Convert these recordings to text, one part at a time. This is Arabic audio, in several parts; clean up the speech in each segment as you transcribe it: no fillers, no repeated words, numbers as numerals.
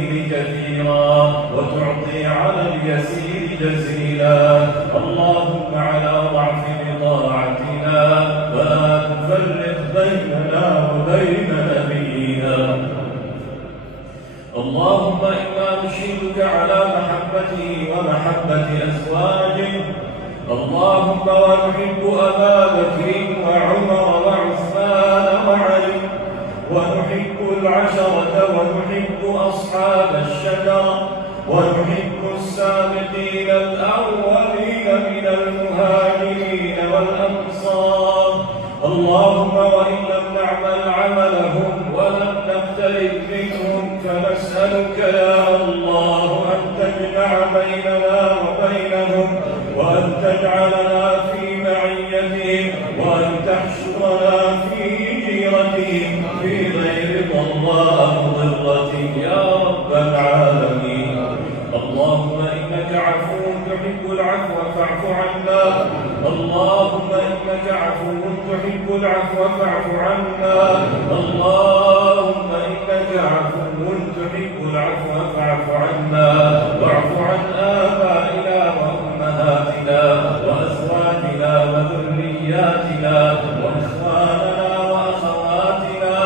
القليل كثيرا وتعطي على اليسير جزيلا. اللهم على ضعف بضاعتنا فلا تفرق بيننا وبين نبينا. اللهم إنا نشهدك على محبته ومحبة أزواجه. اللهم ونحب أبا بكر وعمر وعثمان وعلي، ونحب العشرة، ونحب أصحاب الشجرة، ونحب السابقين الأولين من المهاجرين والأنصار. اللهم وإن لم نعمل عملهم ولم نقترب منهم فنسألك يا الله أن تجمع بيننا وبينهم، وأن تجعلنا في معيتهم، وأن تحشرنا في جيرتهم في غير ضراء مضرة يا رب العالمين. اللهم إنك عفو تحب العفو فاعف عنا. اللهم إنك عفو تحب العفو فاعف عنا. اللهم إنك عفو تحب العفو فاعف عنا. واعف عن آبائنا وأمهاتنا وأزواجنا وذرياتنا وإخواننا وأخواتنا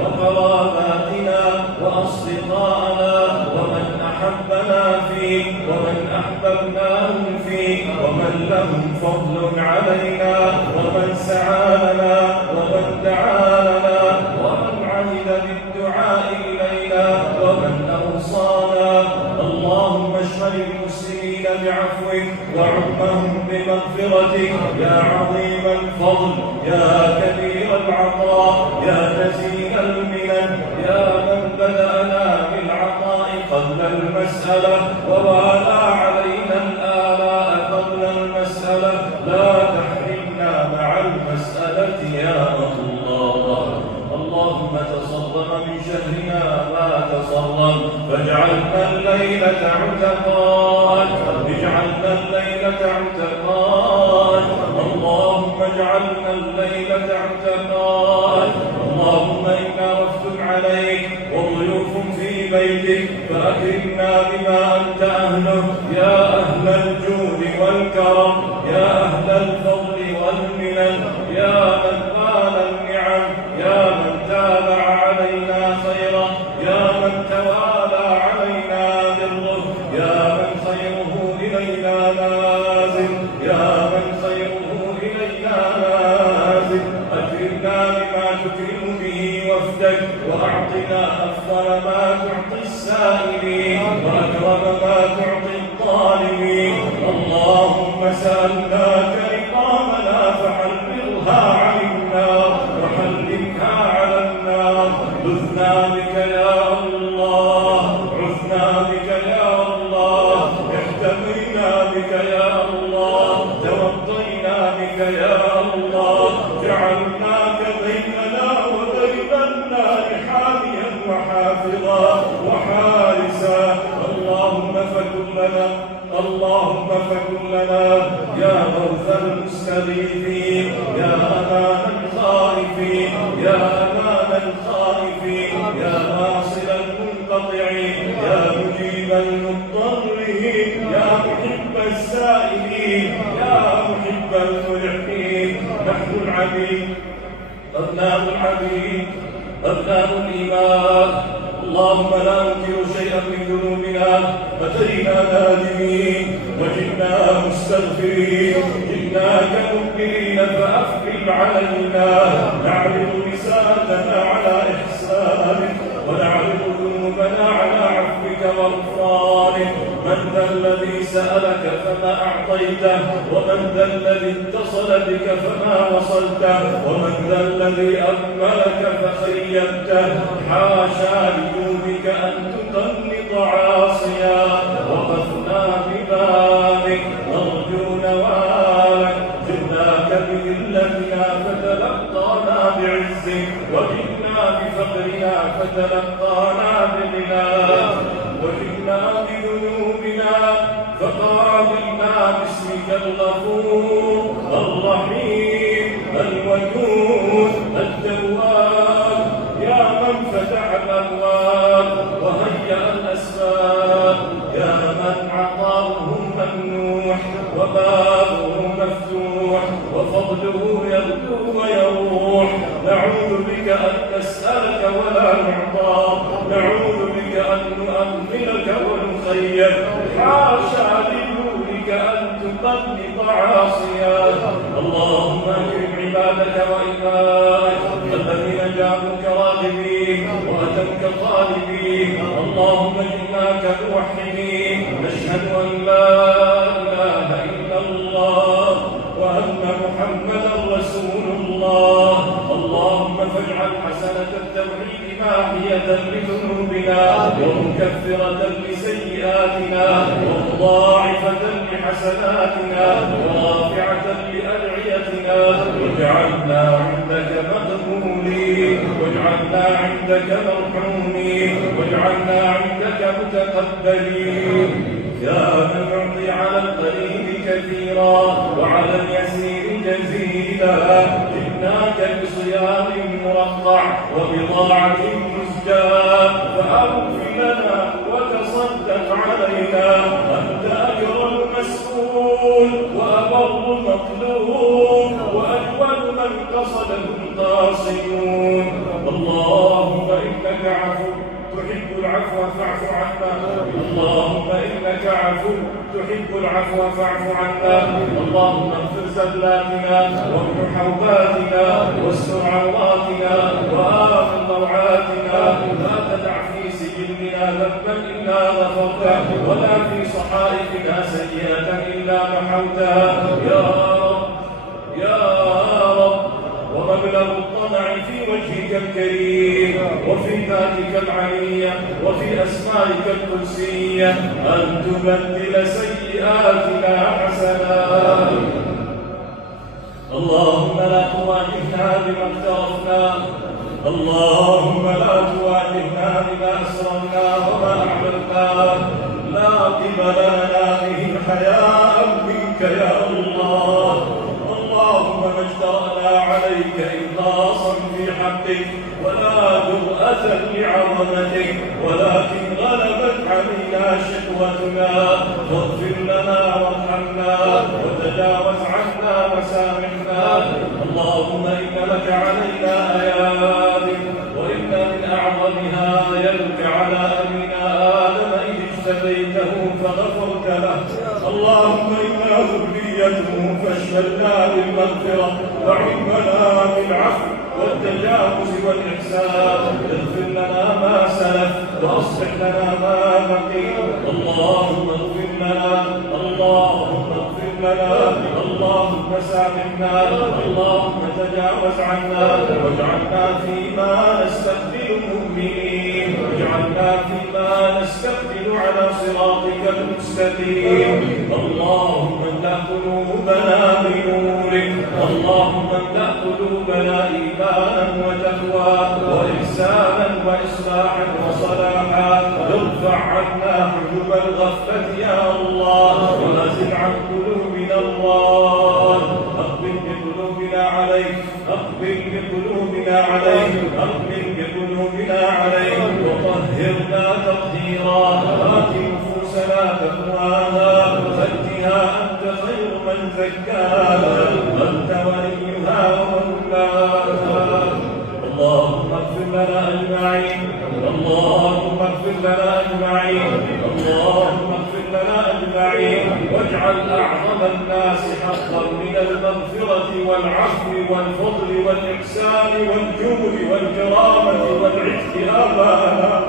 وقراباتنا وأصدقائنا ومن أحبنا فيك ومن أحببناهم فيك ومن لهم فضل علينا ومن سعى لنا ومن دعا لنا ومن عهد بالدعاء إلينا ومن أوصانا. اللهم اشمل المسلمين بعفوك وعمهم بمغفرتك يا عظيم الفضل يا كبير العطاء يا جزيل المنن يا من بدأنا بالعطاء قبل المسألة ووالى علينا الآلاء قبل المسألة. لا تحرمنا مع المسألة يا الله. اللهم تصرم من شهرنا ما تصرم، فاجعلنا الليلة عتقاء، اجعلنا الليلة عتقاء. اللهم اجعلنا الليلة عتقاء. اللهم إنا وفد عليك وضيوف في بيتك فأكرمنا بما أنت أهله يا أهل الجود والكرم يا أهل الفضل والمنن يا من قال النعم يا من تابع علينا خيرا يا من توالى علينا بره يا من خيره إلينا نازل يا من خيره إلينا نازل. أكرمنا بما تكرم به وفدك وأعطنا أفضل ما تعطي السائلين وأكرم ما تعطي الطالبين. اللهم سألناك رقابنا فحررها عن النار وحرمها على النار. عذنا بك يا الله، عذنا بك يا الله، احتمينا بك يا الله، توضينا بك يا الله، جعلناك بيننا وبين النار حاميا وحافظا وحارسا. اللهم فكن لنا، اللهم فكن لنا يا غوث المستغيثين يا أمان الخائفين يا أمان الخائفين يا واصل المنقطعين يا مجيب المضطرين يا محب السائلين يا محب الملحين. نحن العبيد أبناء العبيد أبناء الإيمان. اللهم لا ننكر شيئا من ذنوبنا فترنا نادمين وجئنا مستغفرين جئناك مقبلين فأقبل علينا. نعرض لساننا على إحسانك ونعرض ذنوبنا على عفوك وغفرانك. من ذا الذي سألك فما أعطيته ومن ذا الذي اتصل بك فما وصلته ومن ذا الذي أكملك فخيبته. حاشا لجودك أن تقنط عاصيا وقفنا ببابك نرجو نوالك. جئناك بذلتنا فتلقانا بعزك وجئنا بفقرنا فتلقانا بغناك وجئنا بذنوبنا فقابلنا باسمك الغفور الرحيم الودود التواب يا من فتح الأبواب وهيأ الأسباب لك ونخير، حاشا لنورك أن تقنط عاصيا. اللهم اكرم عبادك وإمائك الذين جاءوك راغبين وأتوك طالبين، اللهم جئناك موحدين نشهد أن لا إله إلا الله وأن محمدا رسول الله. اللهم فاجعل حسنة التوحيد ماحية لذنوبنا ومكفرة لسيئاتنا ومضاعفة لحسناتنا ورافعة لأدعيتنا، واجعلنا عندك مقبولين، واجعلنا عندك مرحومين، واجعلنا عندك متقبلين. يا من يعطي على القليل كثيرا وعلى اليسير جزيلا، جئناك بصيام مرقع وبضاعة مزجاة، فأغفر لنا وتصدق علينا، أنت أكرم مسؤول وأبر مطلوب وأجود من قصده القاصدون. اللهم إنك عفو تحب العفو فاعف عنا، اللهم إنك عفو تحب العفو فاعف عنا. اللهم اغفر زلاتنا وامح حوباتنا واستر عوراتنا وآمن روعاتنا، لا تدع في سجننا ذنبا إلا غفرته ولا في صحائفنا سيئة إلا محوتها. يا رب يا رب، ومبلغ الطمع في وجهك الكريم وفي ذاتك العلية وفي أسمائك القدسية أن تبدل سيئاتنا حسنات. اللهم لا تواجهنا بما اقترفنا، اللهم لا تواجهنا بما أسررنا وما أعملنا، لا قبل لنا به حياء منك يا الله. اللهم ما اجترأنا عليك إخلاصا في حقك ولا جرأة لعظمتك، ولكن غلبت علينا شقوتنا، فاغفر لنا وارحمنا وتجاوز عنا وسامحنا. اللهم إن لك علينا آيات، وإن من أعظمها يدك على أبينا آدم إذ اجتبيته فغفرت له. اللهم إنا ذريته فاشهدنا بالمغفرة وعمنا بالعفو والتجاوز والإحسان، اغفر لنا ما سلف وأصلح لنا ما بقي. اللهم اغفر لنا، اللهم اغفر لنا، اللهم سامحنا، اللهم تجاوز عنا، واجعلنا فيما نستقبل مؤمنين، واجعلنا فيما نستقبل على صراطك المستقيم. اللهم املأ قلوبنا بنورك، اللهم املأ قلوبنا إيمانا وتقوى وإحسانا وإصلاحا وصلاحا، ارفع عنا حجب الغفلة يا الله، ونزل عن قلوبنا الضال. أقبل بقلوبنا عليك، أقبل بقلوبنا عليك، أقبل بقلوبنا عليك، وطهرنا تطهيرا، آت نفوسنا تقواها، زكها أنت خير من زكاها، أنت وليها ومولاها. اللهم اغفر لنا أجمعين، اللهم اغفر لنا أجمعين، اللهم اغفر لنا أجمعين، واجعل أعظم الناس حقا من المغفرة والعفو والفضل والإحسان والجود والكرامة والعتق آباءنا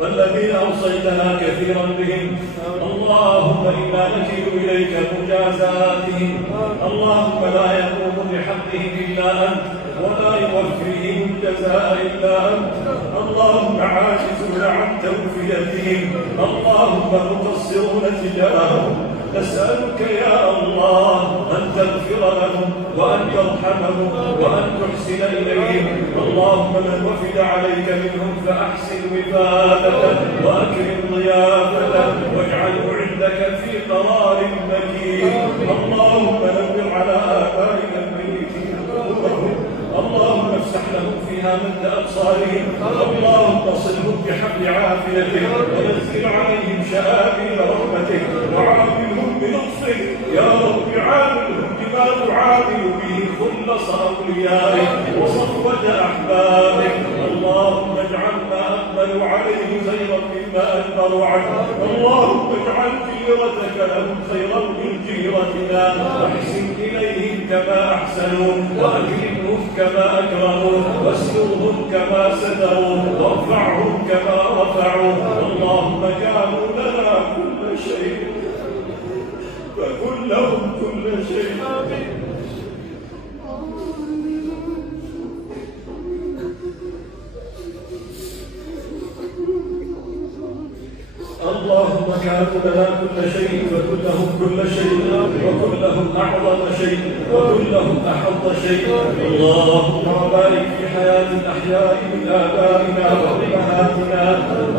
والذين أوصيتنا كثيرا بهم. اللهم إنا نكيل إليك مجازاتهم، اللهم لا يقوم بحقهم إلا أنت ولا يوفيهم الجزاء إلا أنت. اللهم عاجزون عن توفيتهم، اللهم مقصرون تجاههم، نسألك يا الله أن تغفر لهم وأن ترحمهم وأن تحسن إليهم. اللهم من وفد عليك منهم فأحسن وفادته وأكرم ضيافته واجعله عندك في قرار مكين. اللهم نور على آبائنا الميتين قبورهم، اللهم افسح لهم فيها مد أبصارهم، اللهم صلهم بحبل عافيتك ونزل عليهم شآبيل رحمتك وعاملهم بلطفك يا رب، عاملهم بما تعامل به خلص أوليائك وصفوة أحبابك. اللهم اجعلنا أقبل عليه خيرا مما أجبروا عنه. اللهم اجعل جيرتك لهم خيرا من جيرتنا، واحسن إليهم كما أحسنوا، وأكرمهم كما أكرموا، واسترهم كما ستروا، وارفعهم كما رفعوا. اللهم جعلوا لنا كل شيء فكن لهم كل شيء. اللهم كانوا لنا كل شيء فكن لهم كل شيء، وكن لهم أعظم شيء، وكن لهم أحظ شيء. اللهم بارك في حياة الأحياء من آبائنا وأمهاتنا.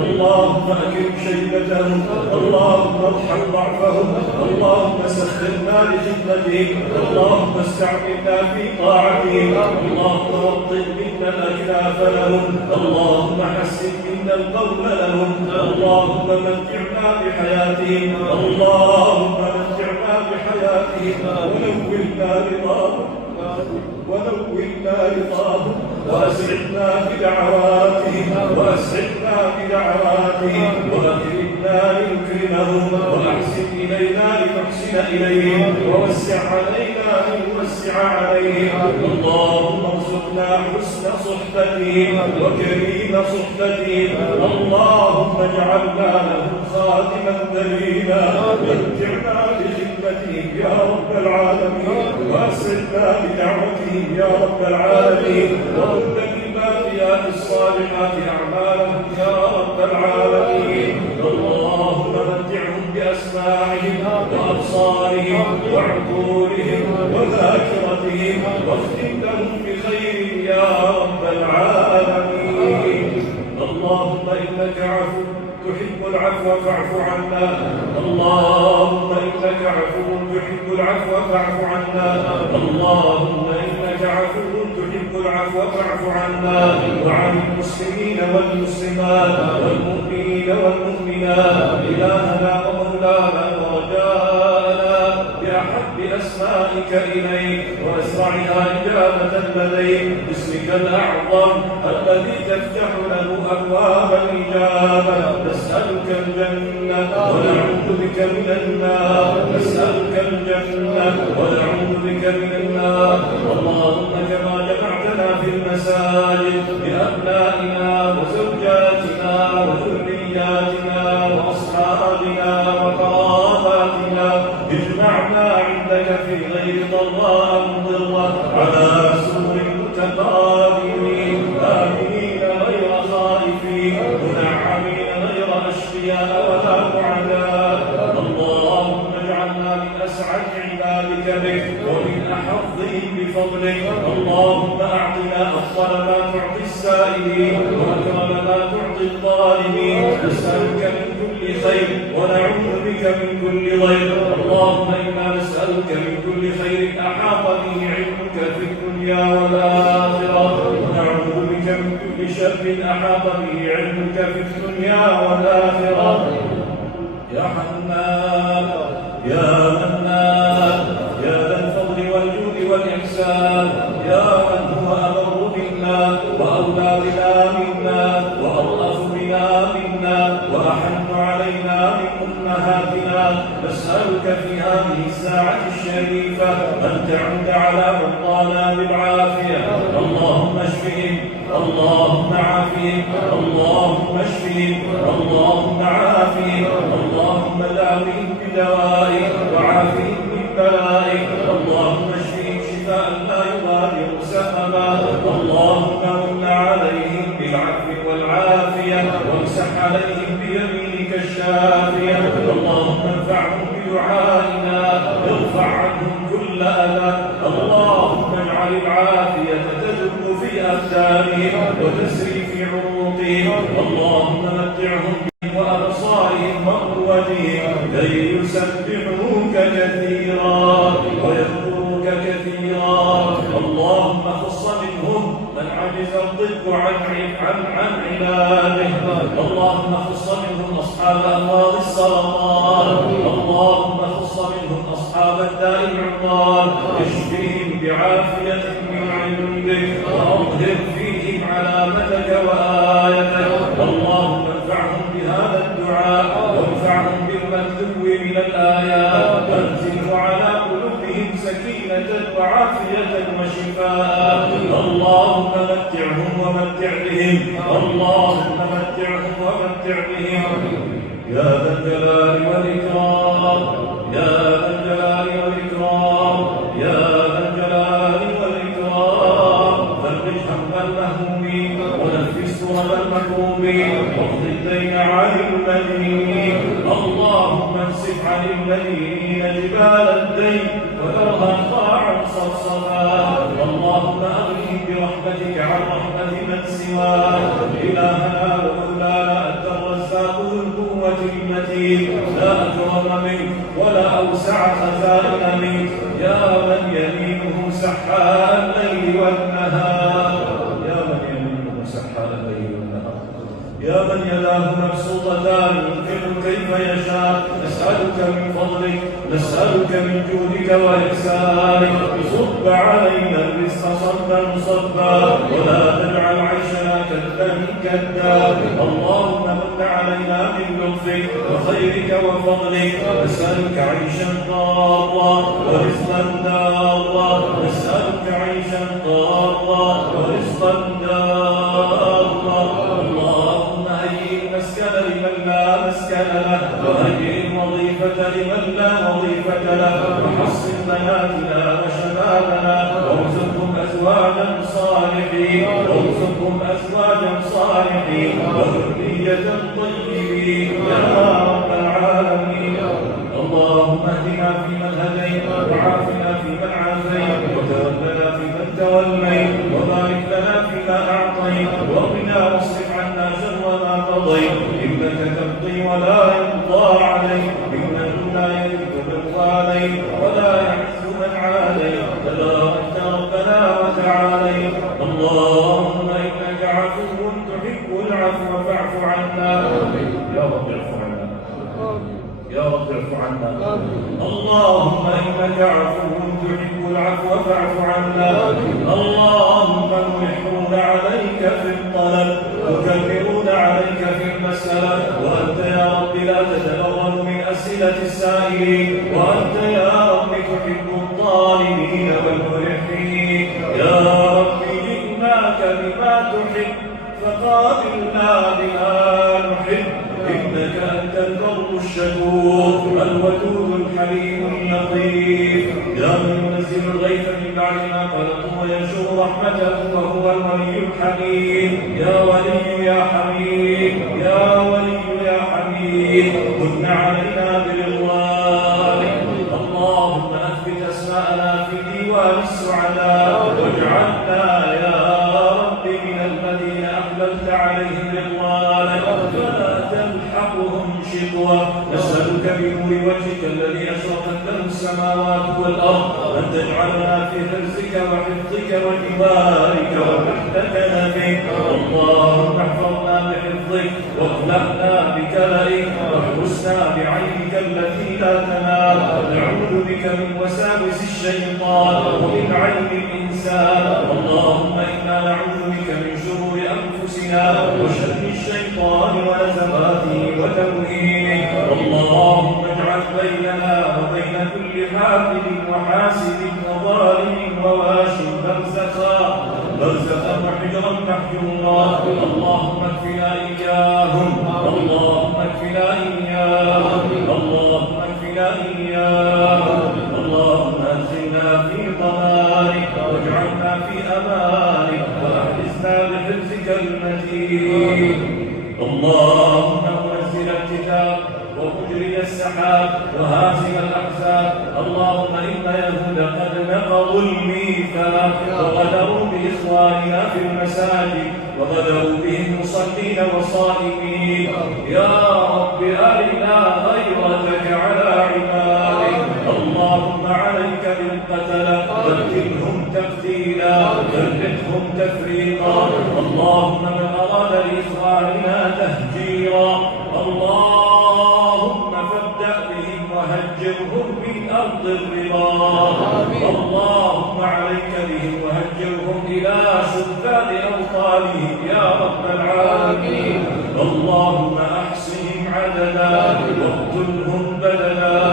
اللهم أكرم شيبتهم، اللهم ارحم ضعفهم، اللهم سخرنا لخدمتهم، اللهم استعملنا في طاعتهم، اللهم وطن منا الأكناف لهم، اللهم حسن منا القول لهم، اللهم متعنا بحياتهم، اللهم متعنا بحياتهم، ونولنا رضاهم ونولنا رضاهم، وأسعدنا بدعواتهم، وأسعدنا بدعواتهم، وأكرمنا لنكرمهم، وأحسن إلينا لنحسن إليهم، ووسع علينا لنوسع عليهم. اللهم ارزقنا حسن صحبتهم وكريم صحبتهم. اللهم اجعلنا لهم خاتما دليلا، متعنا بخدمتهم يا رب العالمين، وأسعدنا بدعوتهم يا رب العالمين، ورد بالباقيات الصالحات أعمالهم يا رب العالمين. اللهم متعهم بأسماعهم وأبصارهم وعقولهم وذاكرتهم، واختم لهم بخير يا رب العالمين. اللهم إنك عفو تحب العفو فاعف عنا. اللهم إنك عفو تحب العفو فاعف عنا. اللهم إنك عفو تحب العفو فاعف عنا، وعن المسلمين والمسلمات والمؤمنين والمؤمنات. إلهنا ومولانا ورجاءنا بأحب أسمائك إليك وأسرعها إجابة لديك، باسمك الأعظم الذي تفتح له أبواب الإجابة. نسألك الجنة ونعوذ بك من النار، نسألك الجنة ونعوذ بك من النار. اللهم كما جمعتنا في المساجد بأبنائنا وزوجاتنا وذرياتنا وأصحابنا وقراباتنا، اجمعنا عندك في غير ضراء مضرة، على سرر متقابلين، آمنين غير خائفين، منعمين غير أشقياء ولا بعداء. اللهم اجعلنا من أسعد عبادك بك ومن أحظهم بفضلك. اللهم أعطنا أفضل ما تعطي السائلين وأكرم ما تعطي الظالمين. نسألك من كل خير ونعوذ بك من كل ضير. اللهم إنا نسألك من كل خير أحاط به علمك في الدنيا والآخرة، ونعوذ بك من كل شر أحاط به علمك في الدنيا والآخرة. يا حنان يا منان يا ذا الفضل والجود والإحسان، يا من هو أبر منا وأولى بنا منا وأرأف بنا منا وأحن علينا من أمهاتنا. نسألك في هذه الساعة الشريفة أن تعود على مرضانا بالعافية. اللهم اشفهم، اللهم عافهم، اللهم اشفهم، اللهم عافهم، اللهم داوهم بدوائك وعافهم من بلائك. اللهم اشفهم شفاء لا يغادر سقما. اللهم من عليهم بالعفو والعافية، وامسح عليهم بيمينك الشافية. اللهم انفعهم بدعائنا، ارفع عنهم كل أذى. اللهم اجعل العافية تدب في أبدانهم وتسري في عروقهم. اللهم متعهم وأبصارهم وقوتهم كي يسبحوك كثيرا ويذكروك كثيرا. اللهم خص منهم من عجز الطب عن علاجه. اللهم خص منهم أصحاب أمراض السرطان. اللهم خص منهم أصحاب الداء العطال، اشفهم بعافية من عندك، وأظهر فيهم علامتك وآيتك. اللهم انفعهم بهذا من الآيات، تنزل على قلوبهم سكينة وعافية وشفاء. اللهم متعهم ومتع بهم، اللهم متعهم ومتع بهم، يا ذا الجلال والإكرام، يا ذا الجلال والإكرام، يا ذا الجلال والإكرام. فرج هم المهمومين ونفس كرب المكروبين واقض الدين عن المدينين. اللهم انسف عن المدينين جبال الدين وذرها طاعا صفصفا. اللهم أغنهم برحمتك عن رحمة من سواك. إلهنا ومولانا أنت الرزاق ذو القوة المتين، لا أكرم منك ولا أوسع خزائن منك، يا من يمينه سحاء الليل والنهار، يا من يمينه سحاء الليل والنهار، يا من يداه مبسوطتان ينفق كيف يشاء. نسألك من فضلك، نسألك من جودك وإحسانك، صب علينا الرزق صبا صبا، ولا تجعل عيشنا كدا كدا. اللهم من علينا من لطفك وخيرك وفضلك، نسألك عيشا ضارا ورزقا دارا، نسألك عيشا ضارا ورزقا دارا. اللهم هيئ المسكن لمن لا مسكن له، وهيئ الوظيفة لمن لا وظيفة له، وحصن بناتنا وشبابنا، وارزقهم أزواجا صالحين، وارزقهم أزواجا صالحين وذرية طيبين يا رب العالمين. اللهم اهدنا فيمن هديت، وعافنا فيمن عافيت، وتولنا فيمن توليت، وبارك لنا فيما أعطيت، وقنا واصرف عنا شر ما قضيت، إنك تقضي ولا يقضى عليك، إنه لا يذل من واليت ولا يعز من عاديت، تباركت ربنا وتعاليت. اللهم إنك عفو تحب العفو فاعف عنا، يا رب اعف عنا، يا رب اعف عنا. اللهم إنك عفو تحب العفو فاعف عنا. اللهم نلحون عليك في الطلب، مكبرون عليك في المسألة، وأنت يا رب لا تتبرم من أسئلة السائلين، وأنت يا رب تحب الطالبين والملحين. يا رب جئناك بما تحب فقابلنا بما نحب، إنك أنت البر الشكور الودود الحليم اللطيف، يا من ينزل الغيث من بعد ما قنطوا وينشر رحمته وهو الولي الحميد. يا ولي يا حميد، يا ولي يا حميد، من علينا برضوانك. اللهم أثبت أسماءنا في ديوان السعداء، واجعلنا يا رب من الذين أقبلت عليهم رضوانك فلا تلحقهم شقوة. نسألك بنور وجهك الذي أشرقت له السماوات والأرض أن تجعلنا في حرزك وحفظك وجوارك وتحت كنفك. اللهم احفظنا بحفظك، واخلعنا بكلئك، واحرسنا بعينك التي لا تنام. نعوذ بك من وساوس الشيطان ومن عين الإنسان. اللهم إنا نعوذ بك من شرور أنفسنا وشر الشيطان ونزغاته وتوهينه. اللهم اجعل بيننا وبين كل حاسد وحاسد وظالم وواش برزخا وحجرا محجورا. اللهم اكفنا إياهم، اللهم اكفنا إياهم، اللهم اكفنا إياهم. اللهم انزلنا في ضمانك واجعلنا في أمانك وأحرزنا بحفظك المتين. اللهم منزل الكتاب ومجري السحاب وهازم الأحزاب. اللهم إن يهود قد نقضوا الميثاق وغدروا بإخواننا في المساجد وغدروا بهم مصلين وصائمين. يا رب أرنا غيرتك على عبادك. اللهم عليك بالقتلة قتلهم تقتيلا فرقهم تفريقا. اللهم من أراد لإخواننا تهجيرا اللهم فابدأ بهم وهجرهم من أرض الرضا. اللهم عليك بهم وهجرهم إلى سداد أوطانهم يا رب العالمين. اللهم أحصهم عددا واقتلهم بدلا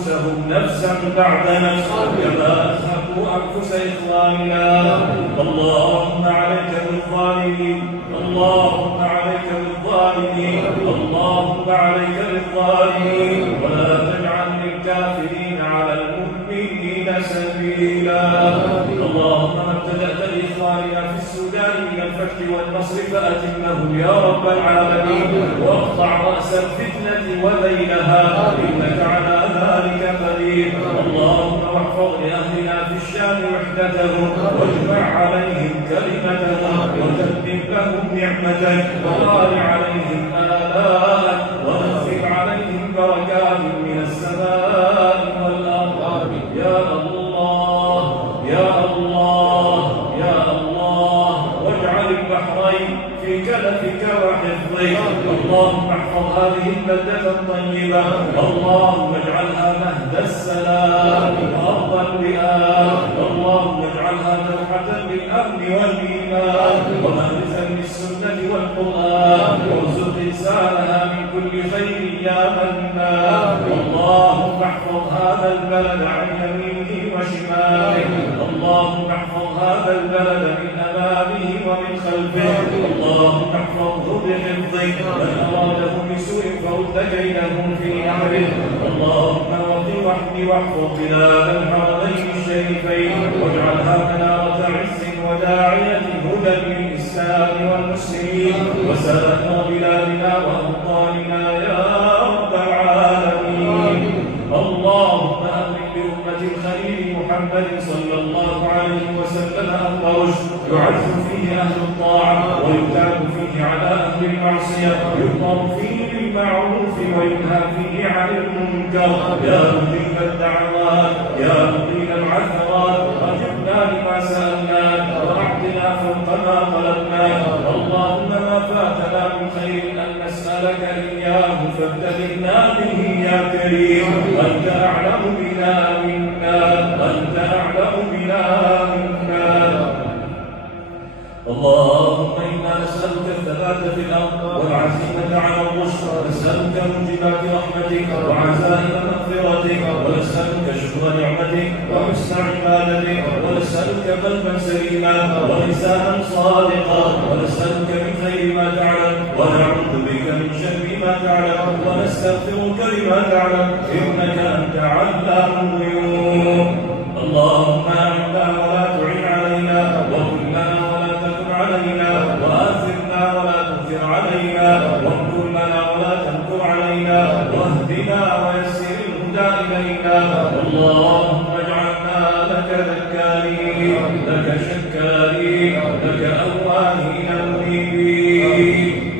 أنفسهم نفسا بعد نفس كما أزهقوا أنفس إخواننا. اللهم عليك بالظالمين، اللهم عليك بالظالمين، اللهم عليك بالظالمين، ولا تجعل للكافرين على المؤمنين سبيلا. اللهم ما ابتدأت لإخواننا في السودان من الفتح والنصر فأتمه يا رب العالمين، واقطع رأس الفتنة وذيلها، إنك على ذلك قدير. اللهم واحفظ لأهلنا في الشام وحدتهم، واجمع عليهم كلمتهم، وتمم لهم نعمتك، وبارك عليهم آلاءك، ونزل عليهم بركات من السماء والأرض. يا الله يا الله يا الله، واجعل البحرين في كنفك وحفظك. اللهم احفظ هذه البلدة الطيبة، اللهم اجعلها مهد السلام وأرض الوئام، اللهم اجعلها دوحة بالأمن والإيمان ومهرسا للسنة والقرآن، وارزق إنسانها من كل خير يا منان. اللهم احفظ هذا البلد عن يمينه وشماله، اللهم احفظ هذا البلد من أمامه ومن خلفه، اللهم احفظه بحفظك. من أراده بسوء فرد كيده في نحره. اللهم وقِ واحمِ واحفظ بلاد الحرمين الشريفين، واجعلها منارة عز وداعية هدى للإسلام والمسلمين وسائر بلادنا وأوطاننا يا رب العالمين. اللهم أمن بأمة الخليل محمد صلى الله عليه وسلم أمر رشد، يعز فيه أهل الطاعة ويتاب فيه على أهل المعصية، يؤمر فيه بالمعروف وينهى فيه عن المنكر. يا مجيب الدعوات يا مقيل العثرات، أجبنا لما سألناك وأعطنا فوق ما طلبناك. اللهم ما فاتنا من خير أن نسألك إياه فابتدئنا به يا كريم. أنت أعلم بنا منا، أنت أعلم بنا منا. اللهم إنا نسألك الثبات في الأرض والعزيمة على الرشد، نسألك موجبات رحمتك وعزائم مغفرتك، ونسألك شكر نعمتك وحسن عبادتك، ونسألك قلبا سليما ولسانا صادقا، ونسألك من خير ما تعلم ونعوذ بك من شر ما تعلم، ونستغفرك لما تعلم إنك أنت علام الغيوب. اللهم أعنا ولا تعن علينا، وكلنا ولا تكن علينا، وآثرنا ولا تؤثر علينا، وامكر لنا ولا تمكر علينا، واهدنا ويسر الهدى إلينا. اللهم اجعلنا لك ذكارين، لك شكارين، لك أواهين منيبين.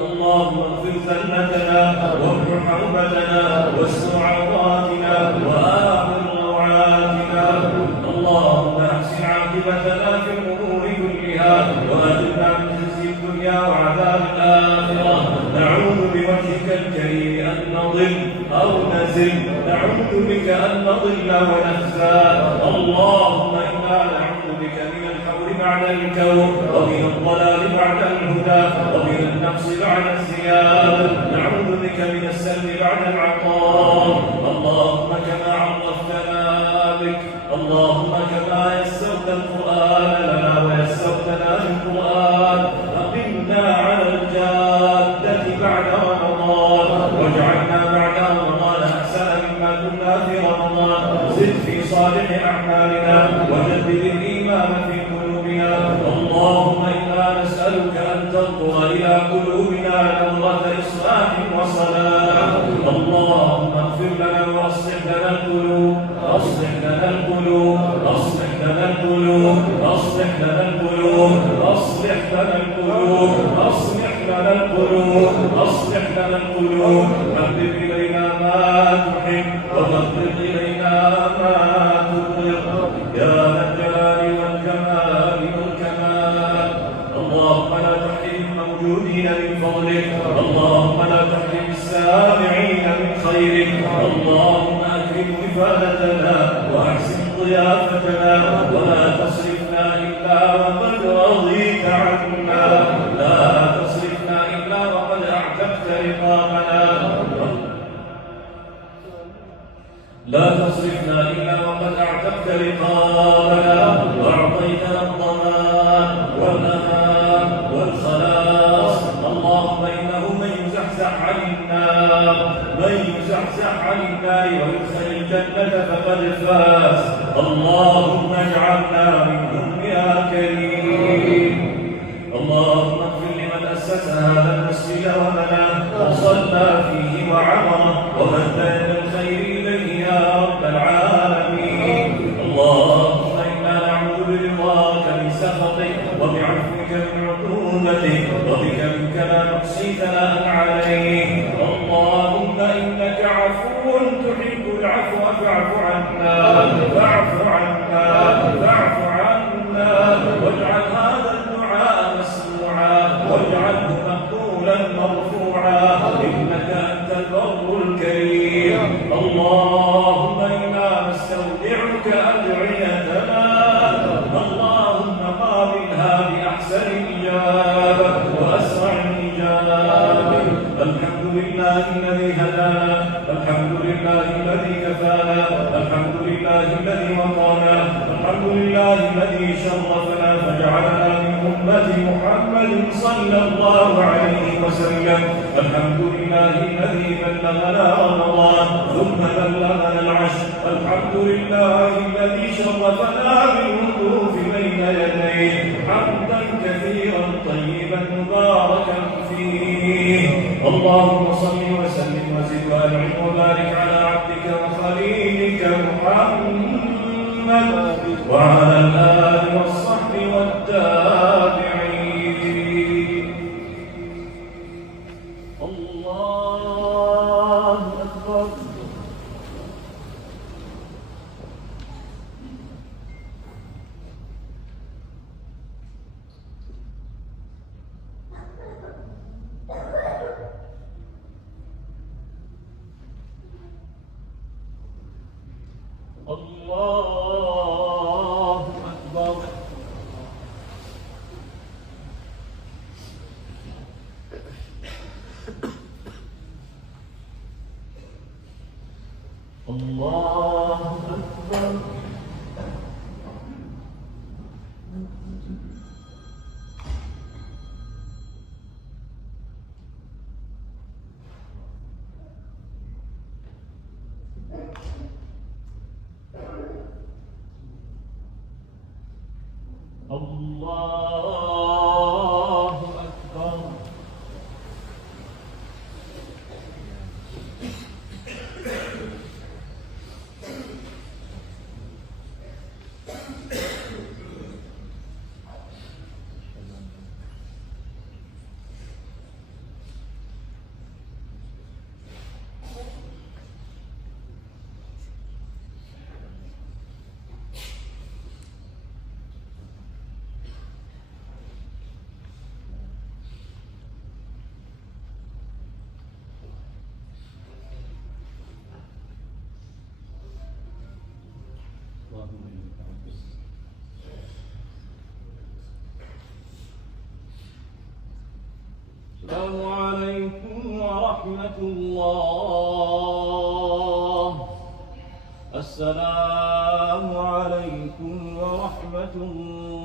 اللهم اغفر ذنتنا وامح حوبتنا واستر عوراتنا وآمن روعاتنا. اللهم احسن عاقبتنا في الأمور كلها، وأجرنا من خزي الدنيا وعذاب الآخرة. نعوذ بوجهك الكريم أن نضل أو نزل، نعوذ بك أن نضل ونخزى. اللهم إنا نعوذ بك من الحول بعد الكون، ومن الضلال بعد الهدى، ومن النقص بعد الزيادة. نعوذ بك من السلب بعد العطاء. اللهم كما عرفتنا بك، اللهم كما يسرت القرآن لنا ويسرتنا للقرآن، أقمنا على الجادة بعد رمضان، واجعلنا بعد رمضان أحسن مما كنا في رمضان. زد في صالح أعمالنا وجدد الإيمان في قلوبنا. اللهم إنا نسألك أن تنظر إلى قلوبنا نظرة إصلاح وصلاح. اللهم اغفر لنا وأصلح لنا القلوب، أصلح لنا القلوب، أصلح لنا القلوب، أصلح لنا القلوب، أصلح لنا القلوب، أصلح لنا القلوب، أصلح لنا القلوب. حبب إلينا ما تحب وغفر إلينا ما تبغض يا ذا الجلال والجمال والكمال. اللهم لا تحرم الموجودين من فضلك، اللهم لا تحرم السامعين من خيرك. اللهم أكرم وفادتنا وأحسن ضيافتنا، ولا تصرفنا إلا وقد رضيت عنا، لا تصرفنا إلا وقد أعتقت رقابنا. لا تصرفنا إلا وقد أعتقت رقابنا وأعطيتنا الضمان والأمان والخلاص. اللهم إنه من يزحزح عن النار ويدخل الجنة فقد فاز. اللهم اجعلنا منهم يا كريم. اللهم اغفر لمن أسس هذا المسجد وبناه وصلى فيه وعمره ومن دل الخير إليه يا رب العالمين. اللهم إنا نعوذ برضاك من سخطك وبعفوك من عقوبتك وبك منك لا نحصي ثناء عليك. اللهم إنك عفو تحب العفو فاعف عنا واجعل هذا الدعاء مسموعا واجعله مقبولا مرفوعا إنك أنت البر الكريم. اللهم إنا نستودعك أدعيتنا، اللهم قابلها بأحسن الإجابة وأسرع الإجابة. الحمد لله الذي هدانا، الحمد لله الذي كفانا، الحمد لله الذي وقانا، الحمد لله الذي شرفنا فجعلنا من أمة محمد صلى الله عليه وسلم. الحمد لله الذي بلغنا رمضان ثم بلغنا العشر. الحمد لله الذي شرفنا بالوقوف بين يديه حمدا كثيرا طيبا مباركا فيه. اللهم صل وسلم وزد وأنعم وبارك على عبدك وخليلك محمد وعلى الآل والصحب والتابعين. الله أكبر. الله أكبر. الله أكبر. الله أكبر. السلام عليكم ورحمة الله. السلام عليكم ورحمة الله.